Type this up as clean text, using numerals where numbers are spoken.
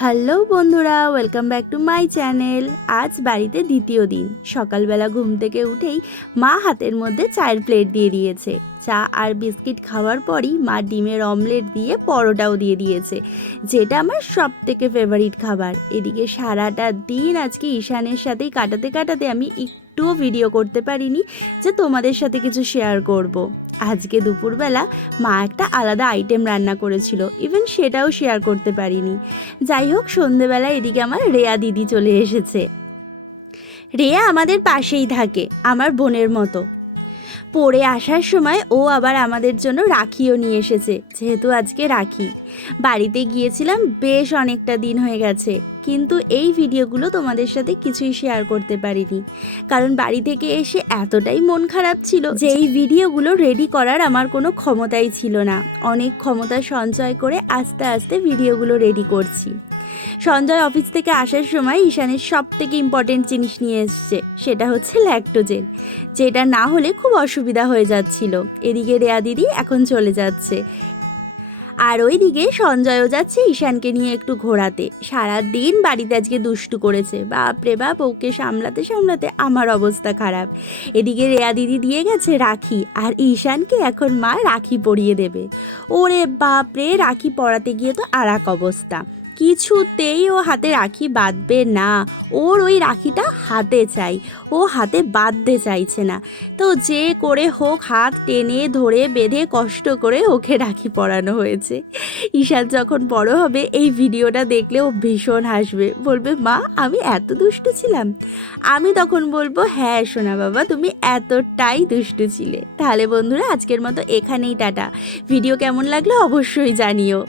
Hello বন্ধুরা, welcome back to my channel. আজ বাড়িতে দ্বিতীয় দিন। সকালবেলা ঘুম থেকে উঠেই মা হাতের মধ্যে চায়ের প্লেট দিয়ে দিয়েছে। চা আর বিস্কিট খাওয়ার পরই মা ডিমের অমলেট দিয়ে পরোটাও দিয়ে দিয়েছে, যেটা আমার সব থেকে ফেভারিট খাবার। এদিকে সারাটা দিন আজকে ঈশানের সাথেই কাটাতে কাটাতে আমি একটুও ভিডিও করতে পারিনি যে তোমাদের সাথে কিছু শেয়ার করব। আজকে দুপুরবেলা মা একটা আলাদা আইটেম রান্না করেছিল, ইভেন সেটাও শেয়ার করতে পারিনি। যাই হোক, সন্ধেবেলা এদিকে আমার রেয়া দিদি চলে এসেছে। রেয়া আমাদের পাশেই থাকে, আমার বোনের মতো। পড়ে আসার সময় ও আবার আমাদের জন্য রাখিও নিয়ে এসেছে, যেহেতু আজকে রাখি। বাড়িতে গিয়েছিলাম, বেশ অনেকটা দিন হয়ে গেছে, কিন্তু এই ভিডিওগুলো তোমাদের সাথে কিছুই শেয়ার করতে পারিনি, কারণ বাড়ি থেকে এসে এতটাই মন খারাপ ছিল যে এই ভিডিওগুলো রেডি করার আমার কোনো ক্ষমতাই ছিল না। অনেক ক্ষমতা সঞ্চয় করে আস্তে আস্তে ভিডিওগুলো রেডি করছি। সঞ্জয় অফিস থেকে আসার সময় ঈশানের সব থেকে ইম্পর্টেন্ট জিনিস নিয়ে এসছে, সেটা হচ্ছে ল্যাক্টোজেন, যেটা না হলে খুব অসুবিধা হয়ে যাচ্ছিল। এদিকে রেয়া দিদি এখন চলে যাচ্ছে, আর ওইদিকে সঞ্জয়ও যাচ্ছে ঈশানকে নিয়ে একটু ঘোরাতে। সারা দিন বাড়িতে আজকে দুষ্টু করেছে, বাপরে বাপ, ওকে সামলাতে সামলাতে আমার অবস্থা খারাপ। এদিকে রেয়া দিদি দিয়ে গেছে রাখি, আর ঈশানকে এখন মা রাখি পরিয়ে দেবে। ওরে বাপরে, রাখি পরাতে গিয়ে তো আর এক অবস্থা, কিছুতেই ও হাতে রাখি বাঁধবে না। ওর ওই রাখিটা হাতে চাই, ও হাতে বাঁধতে চাইছে না। তো যে করে হোক হাত টেনে ধরে বেঁধে কষ্ট করে ওকে রাখি পরানো হয়েছে। ঈশান যখন বড় হবে এই ভিডিওটা দেখলে ও ভীষণ হাসবে, বলবে মা আমি এত দুষ্টু ছিলাম। আমি তখন বলবো হ্যাঁ সোনা বাবা, তুমি এতটাই দুষ্টু ছিলে। তাহলে বন্ধুরা, আজকের মতো এখানেই টাটা। ভিডিও কেমন লাগলো অবশ্যই জানিও।